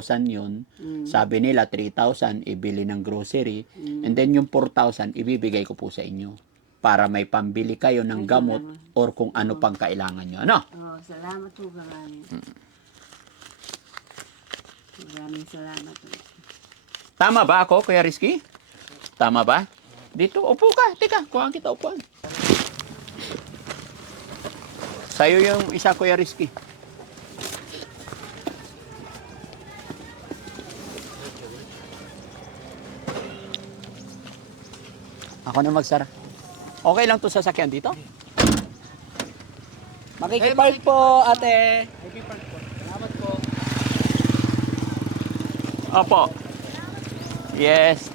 1,000 yun. Sabi nila 3,000 ibili ng grocery. And then yung 4,000 ibibigay ko po sa inyo para may pambili kayo ng Ay, gamot salamat. or kung ano pang kailangan nyo. Ano? Oh, salamat po marami. Maraming salamat po. Tama ba ako, Kuya Rizky? Tama ba? Dito, upo ka. Teka, kuhaan kita upuan. Sa'yo yung isa, Kuya Rizky. Ako na magsara. Okay lang to sasakyan dito? Makikipark po, ate. Makikipark po. Salamat po. Opo. Yes.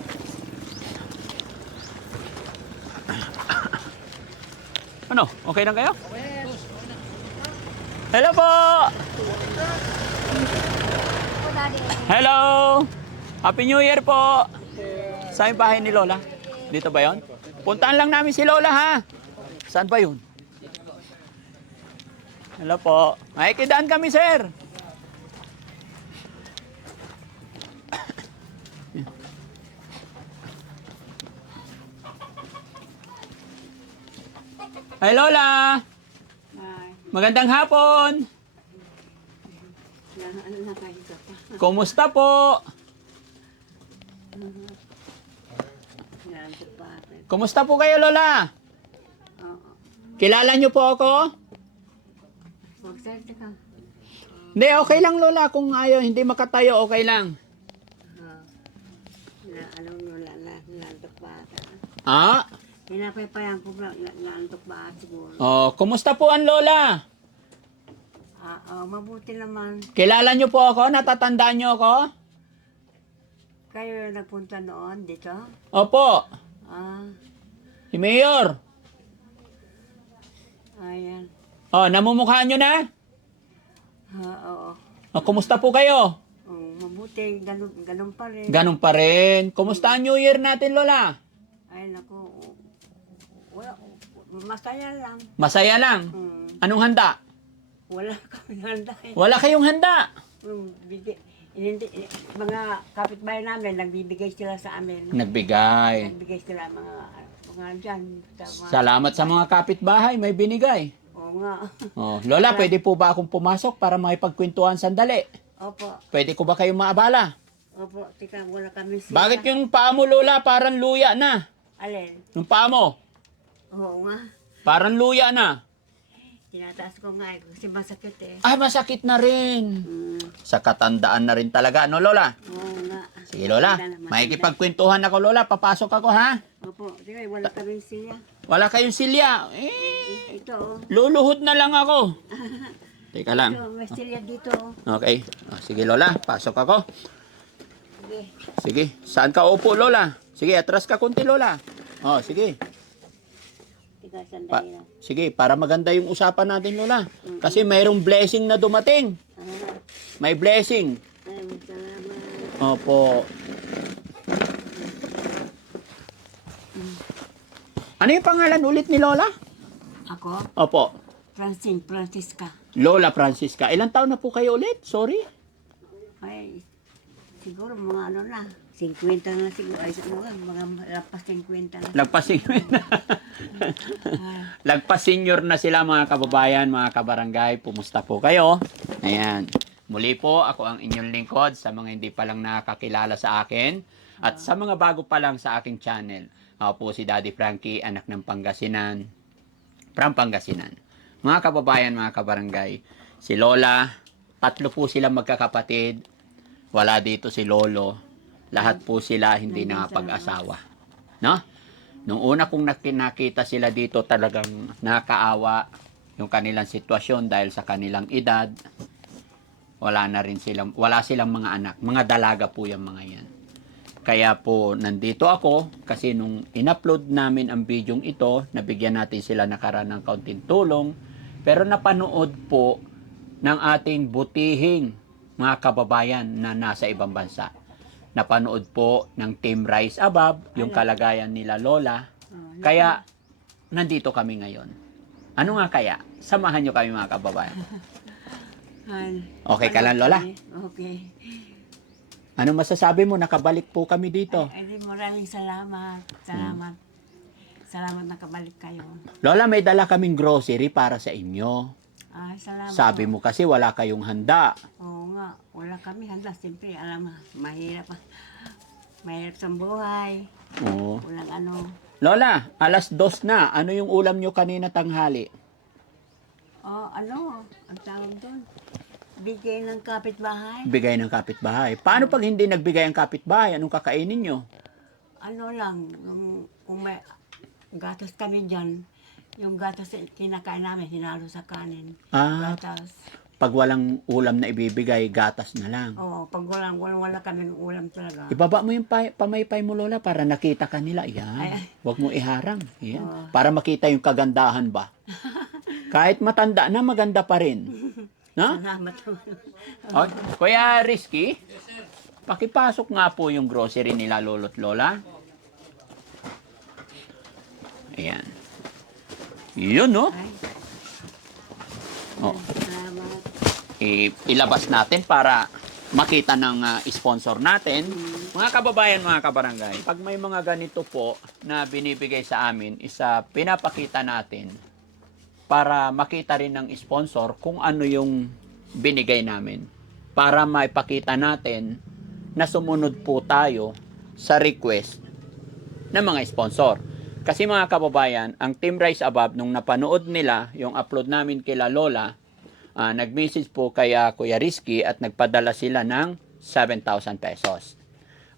Ano? Okay lang kayo? Hello po! Hello! Happy New Year po! Saan yung bahay ni Lola? Dito ba yon? Puntaan lang namin si Lola ha! Saan ba yun? Hello po. Makikidaan kami, sir. Hi, Lola! Ay, Magandang hapon! ano na kayo ka pa? Kumusta po? Yan po pa ate. Kumusta po kayo, Lola? Oo. Kilala niyo po ako? Huwag salita ka. Hindi, okay lang, Lola. Kung ayaw, hindi makatayo, okay lang. Alam mo, nalantok pa ata. Ah? Pinapapayan ko na nalantok ba siguro. Oh, kumusta po ang Lola? Mabuti naman. Kilala niyo po ako? Natatandaan niyo ako? Kayo nagpunta noon dito? Opo. Ah, Si Mayor. ayan. Oh, namumukhaan niyo na? Oo. Oh, kumusta po kayo? Mabuti, ganun pa rin. Ganun pa rin. Kumusta ang New Year natin, Lola? Ay, naku. Wala, masaya lang. Masaya lang. Anong handa? Wala kami handa. Wala kayong handa. Mga kapitbahay namin, nagbibigay sila sa amin. Nagbigay. Nagbigay sila mga dyan. Salamat sa mga kapitbahay, may binigay. Oo nga. Oh, Lola, pwede po ba akong pumasok para makipagkwentuhan sandali? Opo. Pwede ko ba kayong maabala? Opo, tika, wala kami sila. Bakit yung paa mo, Lola, parang luya na? Alin? Yung paa mo, Oo nga. parang luya na. Tinataas ko nga kasi masakit eh. Ah, masakit na rin. Sa katandaan na rin talaga, ano, Lola? Oo nga. Sige, Lola, makikipagkwentuhan ako, Lola. Papasok ako, ha? Opo, tika, wala kami sila. Wala kayong silya. Eh, Ito oh. luluhod na lang ako. Teka lang. Ito, may silya dito oh. Okay. Oh, sige, Lola, pasok ako. Sige. Sige, saan ka upo, Lola? Sige, atras ka kunti, Lola. Oh, sige. Tika, sandali lang. Sige, para maganda yung usapan natin, Lola. Kasi mayroong blessing na dumating. Ah, May blessing. ay, salamat. Opo. Ano yung pangalan ulit ni Lola? Ako, Opo. Francisca. Lola Francisca. Ilang taon na po kayo ulit? Sorry. Ay, siguro mga ano na. 50 na siguro. Ay, mga lampas 50 na. Lagpas senior na. Lagpas senior na sila mga kababayan, mga kabarangay. Pumusta po kayo? Ayan. Muli po, ako ang inyong lingkod sa mga hindi pa lang nakakilala sa akin at sa mga bago pa lang sa aking channel. Ako po si Daddy Frankie, anak ng Pangasinan. From Pangasinan. Mga kababayan, mga kabarangay, si Lola, 3 po sila magkakapatid. Wala dito si Lolo. Lahat po sila hindi nakapag-asawa. No? Nung una kong nakita sila dito, talagang nakakaawa yung kanilang sitwasyon dahil sa kanilang edad. Wala silang mga anak. Mga dalaga po yung mga yan. Kaya po nandito ako kasi nung in-upload namin ang bidyong ito, nabigyan natin sila nakaraan ng kaunting tulong. Pero napanood po ng ating butihing mga kababayan na nasa ibang bansa. Napanood po ng Team Rise Above yung kalagayan nila Lola. Kaya nandito kami ngayon. Ano nga kaya? Samahan nyo kami mga kababayan. Okay ka lang, Lola? Okay. Ano masasabi mo? Nakabalik po kami dito. Ay, di maraming salamat. Salamat. Salamat nakabalik kayo. Lola, may dala kaming grocery para sa inyo. Ay, salamat. Sabi mo kasi wala kayong handa. Oo nga, wala kami handa. Siyempre, alam mo, mahirap. Mahirap sa buhay. Oo. Walang ano. Lola, 2:00 na. Ano yung ulam nyo kanina tanghali? Ano, ang tawag doon. Bigay ng kapitbahay. Bigay ng kapitbahay. Paano pag hindi nagbigay ang kapitbahay? Anong kakainin nyo? Ano lang, kung may gatas kami dyan, yung gatas na kinakain namin, hinalo sa kanin. Ah, Gatas. pag walang ulam na ibibigay, gatas na lang. Oo, pag wala kami ulam talaga. Ibaba mo yung pamaypay mo, Lola, para nakita ka nila. Yan. Ay. Huwag mo iharang. Yan. Oo. Para makita yung kagandahan ba. Kahit matanda na, maganda pa rin. No? Salamat. O, Kuya Rizky, pakipasok nga po yung grocery nila, lolo't lola. Ayan. Yun, no? Ay, O, salamat. ilabas natin para makita ng sponsor natin. Mga kababayan, mga kabarangay, pag may mga ganito po na binibigay sa amin, pinapakita natin para makita rin ng sponsor kung ano yung binigay namin. Para maipakita natin na sumunod po tayo sa request ng mga sponsor. Kasi mga kababayan, ang Team Rise Above, nung napanood nila yung upload namin kila Lola, nag-message po kay Kuya Rizky at nagpadala sila ng 7,000 pesos.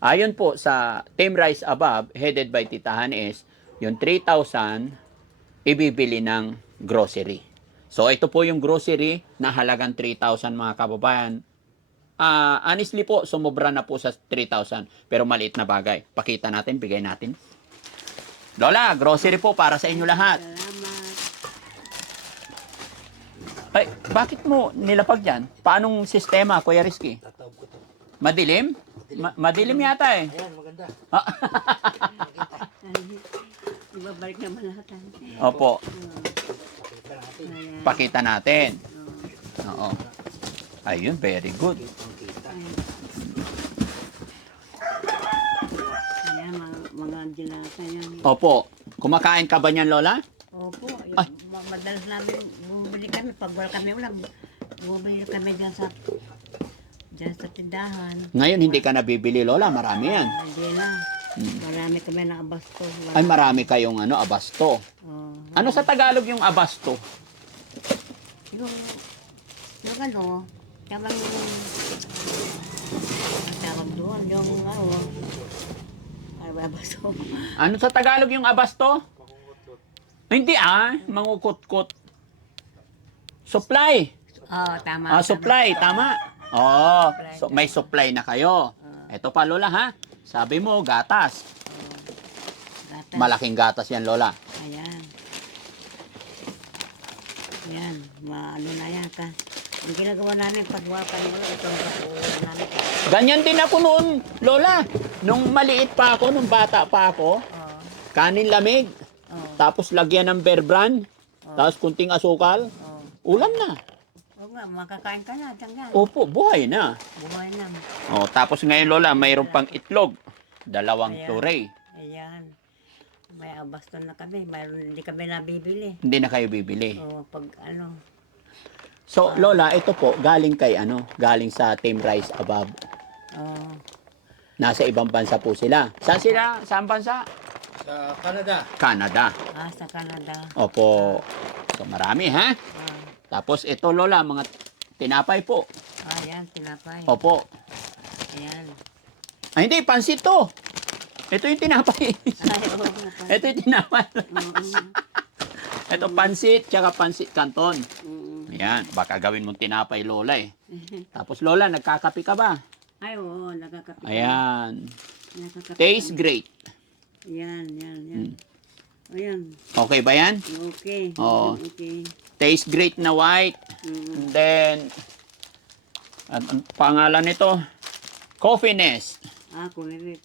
Ayon po sa Team Rise Above, headed by Tita Hanes, yung 3,000 ibibili ng grocery. So, ito po yung grocery na halagang 3,000 mga kababayan. Honestly po, sumobra na po sa 3,000. Pero maliit na bagay. Pakita natin, bigay natin. Lola, grocery po para sa inyo lahat. Salamat. Ay, bakit mo nilapag dyan? Paanong sistema, Kuya Rizky? Madilim? Madilim yata eh. Ayan, maganda. Ibabalik naman lahat. Opo, Ayan. pakita natin. Oo. Ayun, very good. Ayan, mga dilata yan. Opo, kumakain ka ba niyan, Lola? Opo, Ay. madalas namin bumili kami pag wala kami ulam. Bumili kami dyan sa tindahan. Ngayon, hindi ka nabibili, Lola. Marami yan. Hindi na. Marami kami na abasto. Ay, marami kayong abasto. Oh, Ano sa Tagalog yung abasto? yung ano, tamang tawag doon, yung ano ba abasto? Ano sa Tagalog yung abasto? Hindi mangukot-kot. Supply. Tama. Supply, tama. Oh, so may supply na kayo. Ito pa, Lola, ha? Sabi mo, gatas. Gatas. Malaking gatas yan, Lola. Ayan. Ayan, ano na yan ka. Ang ginagawa namin pagwa kami, ito ang pag-uwi namin. Ganyan din ako noon, Lola. Nung maliit pa ako, nung bata pa ako, kanin lamig, tapos lagyan ng Bear Brand, tapos kunting asukal, ulam na. Oo nga, makakain ka na, tanggal. Opo, buhay na. Buhay na. Tapos ngayon, Lola, mayroon pang itlog. 2 tray. Ayan. May abasto na kami, hindi kami nabibili. Hindi na kayo bibili. Pag ano, So, Lola, ito po, galing kay galing sa Team Rise Above. Nasa ibang bansa po sila. Saan sila? Saan bansa? Sa Canada. Canada. sa Canada. Opo. So, marami, ha? Tapos, ito, Lola, mga tinapay po. Ayan, tinapay. Opo. Ayan. Ay, hindi, pansit to. Ito yung tinapay. Ay, oo. Ito yung tinapay. Ito, pansit, tsaka pansit canton. Ayan, baka gawin mong tinapay, Lola, eh. Tapos, Lola, nagkakapi ka ba? Ay, oo, nakakapit. Ayan. Nakakapit. Taste great. Yan. Ayan. Okay ba yan? Okay. Oo. Okay. Taste great na white. And then, ang pangalan nito, Coffee Nest. Kumirit.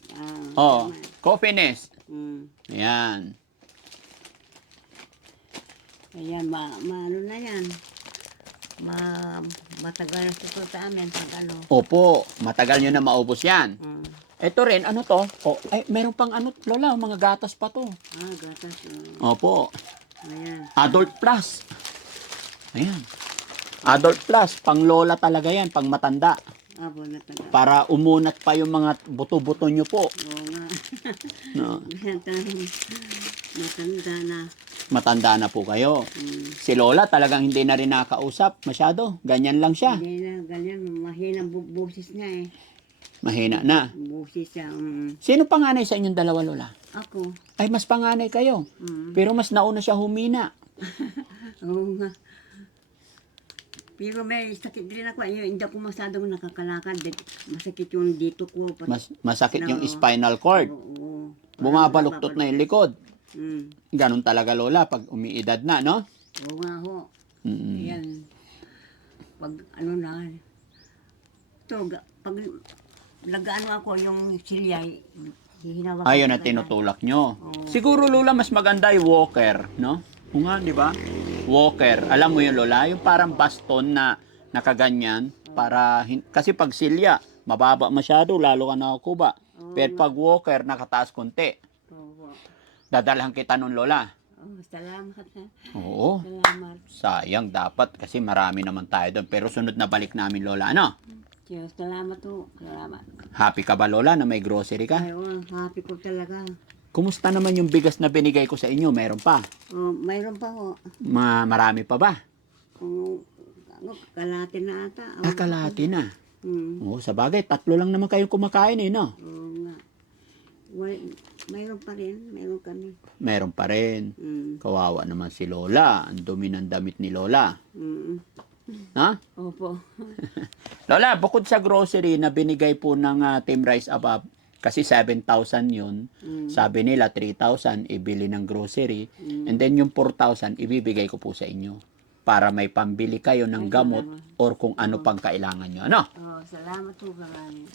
Coffee Nest. Mm. Ayan. Ayan, ano na yan. ma matagal na ito sa amin pag ano. Opo, matagal nyo na maubos yan. Mm. Ito rin, ano to? Oh, ay, meron pang ano, Lola, mga gatas pa to. Gatas. Opo, Ayan. Adult Plus. Ayan. Adult Plus, pang lola talaga yan, pang matanda. Abo na taga. Para umunat pa yung mga buto-buto nyo po. Oo nga. No? Matanda na. Matanda na po kayo. Mm. Si Lola talagang hindi na rin nakakausap masyado. Ganyan lang siya. Hindi na ganyan. Mahina busis niya eh. Mahina na. Busis siya. Sino panganay sa inyong dalawa, Lola? Ako. Ay, mas panganay kayo. Pero mas nauna siya humina. Oo nga. Pero may sakit din ako. Hindi ako masyadong nakakalakad. Masakit yung dito ko. Masakit yung No. spinal cord. Oo. Bumabaluktot na yung likod. Mm. Ganon talaga, Lola, pag umiidad na, no? Oo nga ho. Mm. Yan. Pag ano na. Pag nag-ano ako yung silyay, hihinawa ko. Ayun na tinutulak nyo. Siguro, Lola, mas maganda yung walker, no? O nga, di ba? Walker. Alam mo yun, Lola? Yung parang baston na nakaganyan. Kasi pag silya, mababa masyado, lalo ka nakakuba. Pero pag walker, nakataas konti. Oo. Dadalhan kita nun, Lola. Salamat ha. Oo. Salamat. Sayang, dapat. Kasi marami naman tayo doon. Pero sunod na balik namin, Lola. Ano? Diyos, salamat ho. Salamat. Happy ka ba, Lola, na may grocery ka? Ay, happy ko talaga. Kumusta naman yung bigas na binigay ko sa inyo? Meron pa? Mayroon pa ho. Marami pa ba? Kalahati na ata. Kalahati na. Hmm. Oo, sa bagay, 3 lang naman kayong kumakain eh, no? Oo nga. Mayroon pa rin. Mayroon kami. Meron pa rin. Hmm. Kawawa naman si Lola. Ang dumi ng damit ni Lola. Mm. Ha? Opo. Lola, bukod sa grocery na binigay po ng Team Rise Above, kasi 7,000 yun, sabi nila 3,000 ibili ng grocery, and then yung 4,000 ibibigay ko po sa inyo para may pambili kayo ng gamot or kung ano pang kailangan nyo. Ano? Salamat po karami.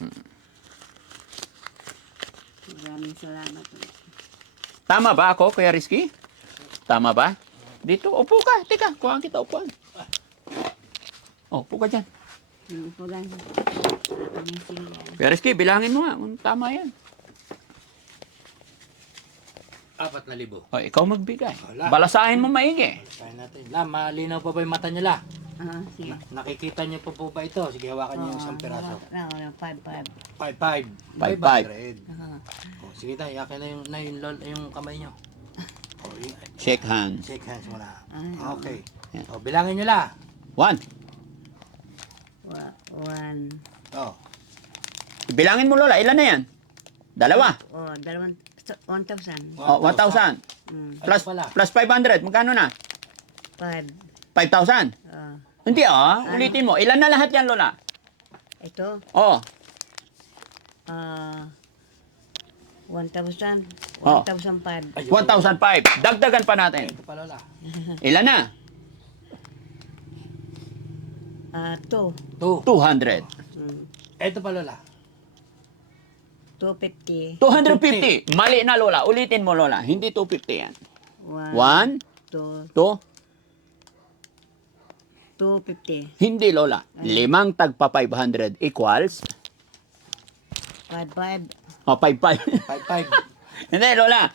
Maraming salamat po. Tama ba ako, Kuya Rizky? Tama ba? Dito, upo ka. Teka, kuhaan kita, upuan. Upo ka dyan. Upo lang. Kuya Rizky, bilangin mo nga kung tama yan. 4,000. O, ikaw magbigay. Wala. Balasahin mo maigi. Try natin. Malinaw pa ba yung mata nila? Sige. Nakikita niyo pa po ba ito? Sige, hawakan niyo yung isang piraso. 5-5. 5,500. 5,500. 500. Oh, sige tayo, yakin yung kamay niyo. Oh, Shake hands. shake hands muna. Ay, Okay. Yan. Oh, bilangin niyo la. 1. 1. Oh, Bilangin mo, Lola. Ilan na yan? 2. 1,000. O, 1,000. Plus, pala. plus 500. Magkano na? 5. 5,000. Hindi ulitin mo. Ilan na lahat yan, Lola? Ito, Oh, 1,000. Oh. 1,005. 1,005. Dagdagan pa natin. Ito pa lola. Ilan na? 2. 2. 200. Ito pa lola. 250. 250. Mali na, Lola. Ulitin mo, Lola. Hindi 250 yan. 1, 2. 2. 250. Hindi, Lola. 5 tagpa 500 equals 5. 55. 5,500. Hindi, Lola.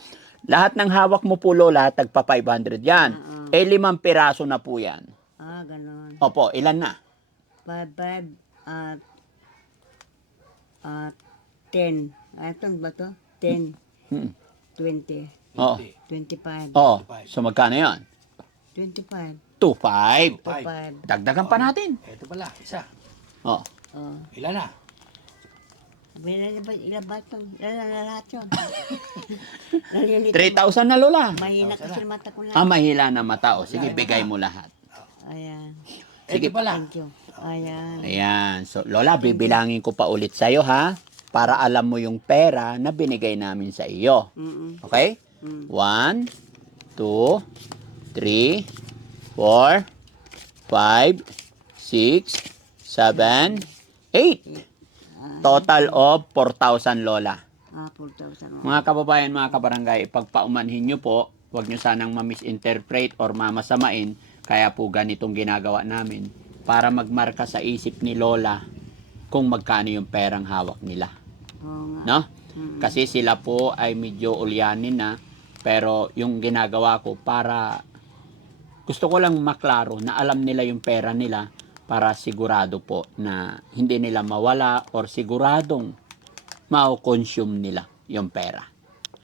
Lahat ng hawak mo po, Lola, tagpa 500 yan. 5 piraso na po yan. Ganon. Opo, ilan na? 5. 10. Ito ba to? 10. Hmm. 20. Oh. 25. Oh, so magkano yan? 25. 2,500. 5. Dagdagan pa natin. Ito pala, isa. Oh. Ilan na? Ilan ba ito? Ilan na lahat yun? 3,000 na, Lola. Mahina kasi mata ko lang. Mahila na mata. O, sige, bigay mo lahat. Ayan. Sige. Ito pala. Thank you. Ayan. Ayan. So, Lola, bibilangin ko pa ulit sa'yo, ha? Para alam mo yung pera na binigay namin sa iyo. Okay? 1, 2, 3, 4, 5, 6, 7, 8. Total of 4,000, Lola. 4,000. Mga kababayan, mga kabarangay, ipagpaumanhin nyo po, huwag nyo sanang ma-misinterpret or mamasamain, kaya po ganitong ginagawa namin. para magmarka sa isip ni Lola kung magkano yung perang hawak nila. Oo nga. No? Mm. Kasi sila po ay medyo ulyanin na, pero yung ginagawa ko para gusto ko lang maklaro na alam nila yung pera nila para sigurado po na hindi nila mawala or siguradong ma-consume nila yung pera.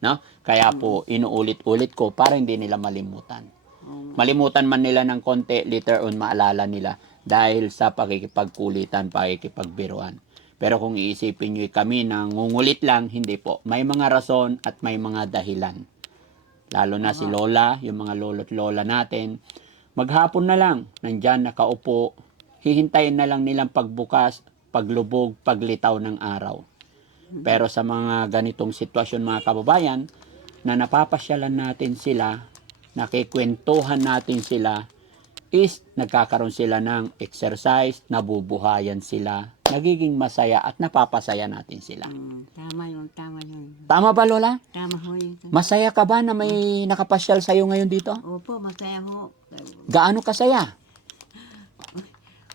No? Kaya po inuulit-ulit ko para hindi nila malimutan. Oo nga. Malimutan man nila ng konti, later on maalala nila dahil sa pakikipagkulitan, pakikipagbiruan. Pero kung iisipin nyo kami na ngungulit lang, hindi po. May mga rason at may mga dahilan. Lalo na si Lola, yung mga lolo't lola natin. Maghapon na lang, nandyan nakaupo, hihintayin na lang nilang pagbukas, paglubog, paglitaw ng araw. Pero sa mga ganitong sitwasyon mga kababayan, na napapasyalan natin sila, nakikwentuhan natin sila, is nagkakaroon sila ng exercise, nabubuhayan sila, nagiging masaya at napapasaya natin sila. Tama yun, tama yun. Tama ba, Lola? Tama ho yun. Masaya ka ba na may nakapasyal sa'yo ngayon dito? Opo, masaya ho. Gaano kasaya?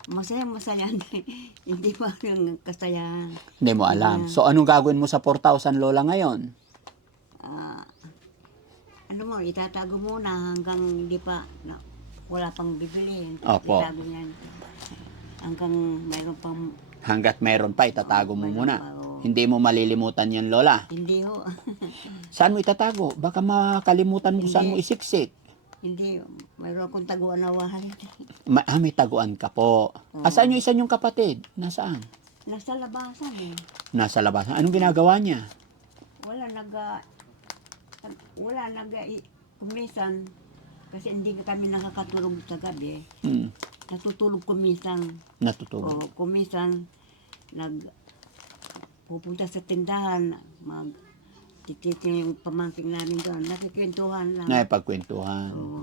Masaya. Hindi pa yung kasayahan. Hindi mo alam. So, anong gagawin mo sa 4,000 Lola ngayon? Ano mo, itatago muna hanggang hindi pa, wala pang bibili. Opo. Itago niyan. Hanggang mayroon pang, Hanggat meron pa, itatago mo mayroon muna. pa, oo. Hindi mo malilimutan yan, Lola. Hindi ho. Saan mo itatago? Baka makalimutan mo saan mo isiksik. Hindi, mayroon akong taguan na wahalit. May taguan ka po. Asan yung isa niyong kapatid? Nasaan? Nasa labasan eh. Nasa labasan. Anong ginagawa niya? Kumisan, kasi hindi kami nakakatulog sa gabi. Hmm, Natutulog kumisan. natutulog. O kumisan, pupunta sa tindahan, tititin yung pamangking namin doon. Nakikwentuhan lang. Naipagkwentuhan. Oo.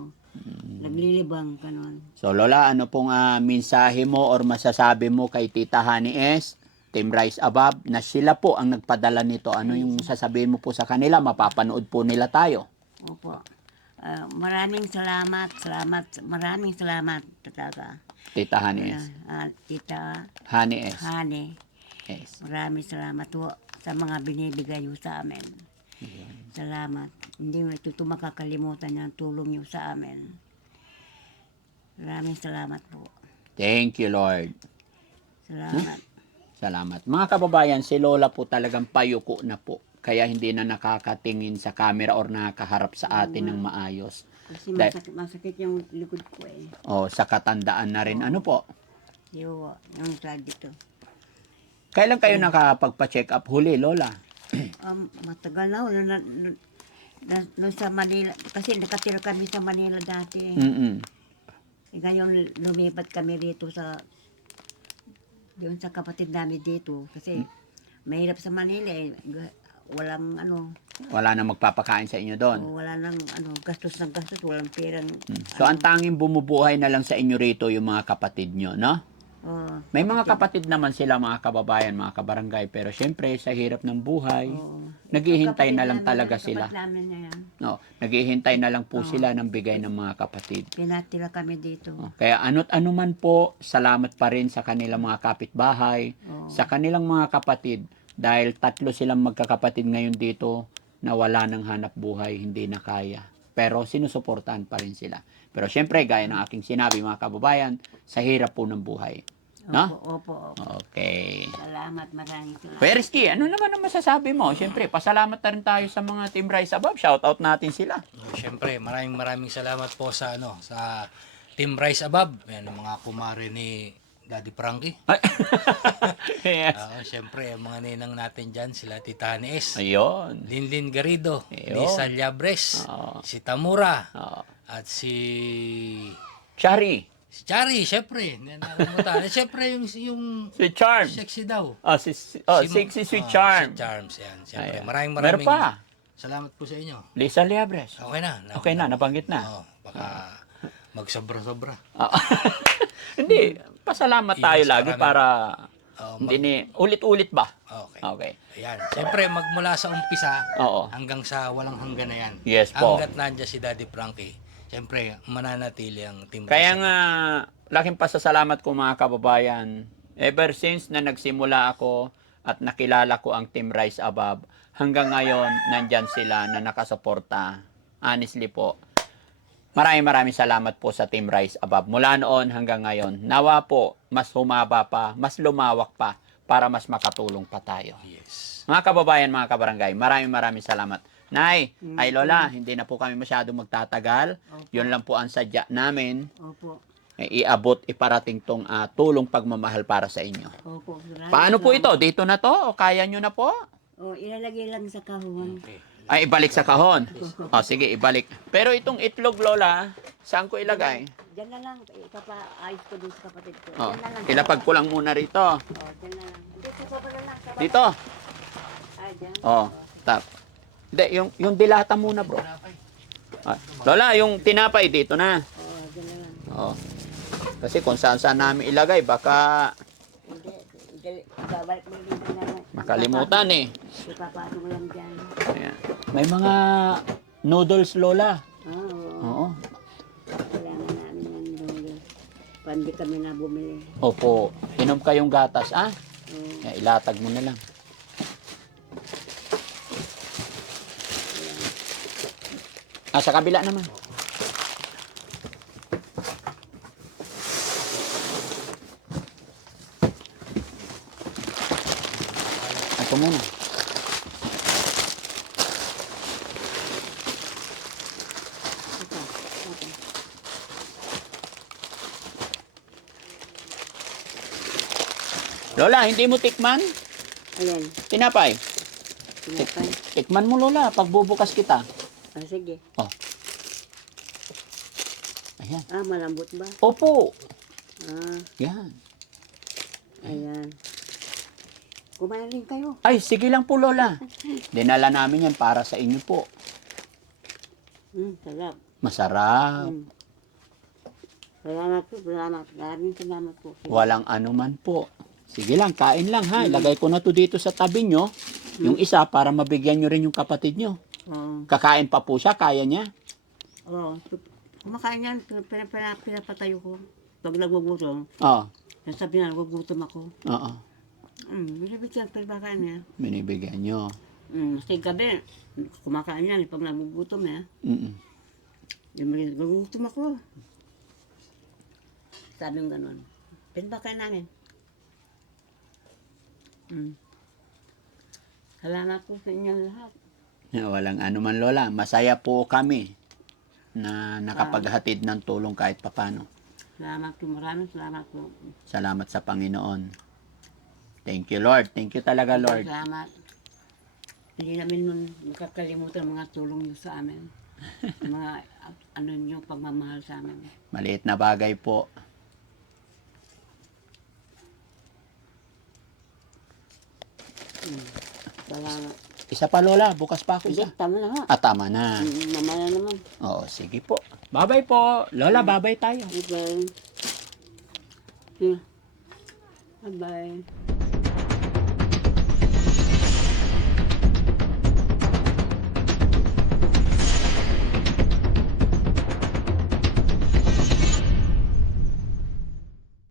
Naglilibang, kanon. So, Lola, ano pong mensahe mo or masasabi mo kay Tita Honey S, Team Rise Above, na sila po ang nagpadala nito? Ano yung sasabihin mo po sa kanila? Mapapanood po nila tayo. Opo. Maraming salamat. Maraming salamat. Talaga. Tita Honey S. Tita Honey S. Hane. S. Maraming salamat po sa mga binibigay niyo sa amin. Salamat. Hindi mo ito makakalimutan yung tulong niyo sa amin. Maraming salamat po. Thank you, Lord. Salamat. Salamat. Mga kababayan, si Lola po talagang payuko na po. Kaya hindi na nakakatingin sa camera or nakakaharap sa atin ng maayos. Kasi masakit yung likod ko eh. O, sa katandaan na rin. Ano po? Yung slide dito. Kailan kayo nakapagpa-check up huli, Lola? Matagal na. Noon sa Manila. Kasi nakatira kami sa Manila dati. Mm-mm. Ngayon lumipat kami dito doon sa kapatid namin dito. Kasi mahirap sa Manila eh. Walang Wala na magpapakain sa inyo doon. wala nang gastos ng gastos, walang perang. So, ang tanging bumubuhay na lang sa inyo rito yung mga kapatid nyo, no? May mga kapatid naman sila, mga kababayan, mga kabarangay. Pero syempre, sa hirap ng buhay, naghihintay na lang talaga sila. Namin na yan. No, naghihintay na lang po sila ng bigay ng mga kapatid. Pinatira kami dito. Kaya ano't ano man po, salamat pa rin sa kanilang mga kapitbahay, sa kanilang mga kapatid, dahil 3 silang magkakapatid ngayon dito na wala ng hanap buhay, hindi na kaya. Pero sinusuportahan pa rin sila. Pero syempre, gaya ng aking sinabi, mga kababayan, sa hirap po ng buhay. No? Opo. Okay. Salamat, maraming salamat. Pereski, ano naman ang masasabi mo? Syempre, pasalamat na rin tayo sa mga Team Rise Above. Shoutout natin sila. Siyempre, maraming salamat po sa sa Team Rise Above. Yan ang mga kumare ni Daddy Frankie. Yes. Siyempre, ang mga ninang natin dyan, sila Tita Honey S, Ayun. Linlin Garrido, Ayun. Lisa Llabres, Oo. si Tamura, Oo. at si Chari. Chari, siyempre. Nakalimutan. Siyempre, yung Si Charm. sexy daw. Sexy Sweet Charm. Si Charms, yan. Siyempre, Ayan. maraming Meron pa. salamat po sa inyo. Lisa Liabres. Okay na. Okay na, nabanggit na. Oo, baka magsobra-sobra. Hindi, pasalamat tayo Yes, lagi marami. para Oo, hindi ni ulit-ulit ba? Okay. Okay. Ayan. Siyempre, magmula sa umpisa Oo. hanggang sa walang hanggan na yan. Yes po. Hanggat nandiyan si Daddy Frankie. siyempre, mananatili ang Team Kaya Rice nga, laking pasasalamat ko mga kababayan. Ever since na nagsimula ako at nakilala ko ang Team Rise Above, hanggang ngayon, nandyan sila na nakasuporta. Honestly po, maraming salamat po sa Team Rise Above. Mula noon hanggang ngayon, nawa po, mas humaba pa, mas lumawak pa, para mas makatulong pa tayo. Yes. Mga kababayan, mga kabarangay, maraming salamat. Nay, ay Lola, hindi na po kami masyado magtatagal. Opo. Yun lang po ang sadya namin. Opo. Iabot, iparating tong tulong pagmamahal para sa inyo. Opo. Paano po ito? Dito na to? O kaya nyo na po? O, ilalagay lang sa kahon. Okay. Ay, ibalik sa kahon. O, sige, ibalik. Pero itong itlog, Lola, saan ko ilagay? Diyan na lang. Ipapaayos ko dun sa kapatid ko. O, Diyan na lang. ilapag ko lang muna rito. O, diyan na lang. Dito sa baba na lang. Sa baba. Dito. Ay, diyan. O, tap. Hindi, yung dilata muna, bro. Ah, Lola, yung tinapay dito na. O, diyan na lang. O. Kasi kung saan namin ilagay, baka Hindi. Babalik mo dito na lang. makalimutan eh. Ipapasok mo lang dyan. Ayan. May mga noodles, Lola. Oo. Oo. Kailangan namin ng lolo. Pandi kami na bumili. Opo. Inom kayong gatas, ah? Oo. Ilatag mo na lang. Ah, sa kabila naman. Ako muna. Ito. Ito. Lola, hindi mo tikman? Ayan. Tinapay. Tinapay. Tikman mo, Lola, pagbubukas kita. Ah, sige. Ayan. Ah, malambot ba? Opo. Ah, Yan. ayan. Kumain rin kayo. Ay, sige lang po, Lola. Dinala namin yan para sa inyo po. Sarap. Masarap. Salamat po, salamat. Maraming salamat po. Walang anuman po. Sige lang, kain lang ha. Ilagay ko na to dito sa tabi nyo. Yung isa para mabigyan nyo rin yung kapatid nyo. Oo. Kakain pa po siya, kaya niya. Oo. Kumakain yan, pinapatayo ko. Pag nagugutom, Oo. nasabi na, nagugutom ako. Oo. Binibigyan, pinapakain niya. Binibigyan nyo. Kasi gabi, kumakain yan, pag nagugutom niya. Nagugutom ako. Sabi yung ganun. Pinapakain namin. Salamat po sa inyo lahat. Walang anuman, Lola. Masaya po kami na nakapaghatid ng tulong kahit papano. Salamat po, maraming salamat po. Salamat sa Panginoon. Thank you, Lord. Thank you talaga, Lord. Salamat. Hindi namin makakalimutan ang mga tulong niyo sa amin. Mga ano niyo, pagmamahal sa amin. Maliit na bagay po. Salamat. Isa pa, Lola. Bukas pa ako Hindi, isa. tama na nga. Ah, tama na. Mamaya naman. Oo, sige po. Bye-bye po. Lola, bye-bye tayo. Bye-bye. Bye-bye.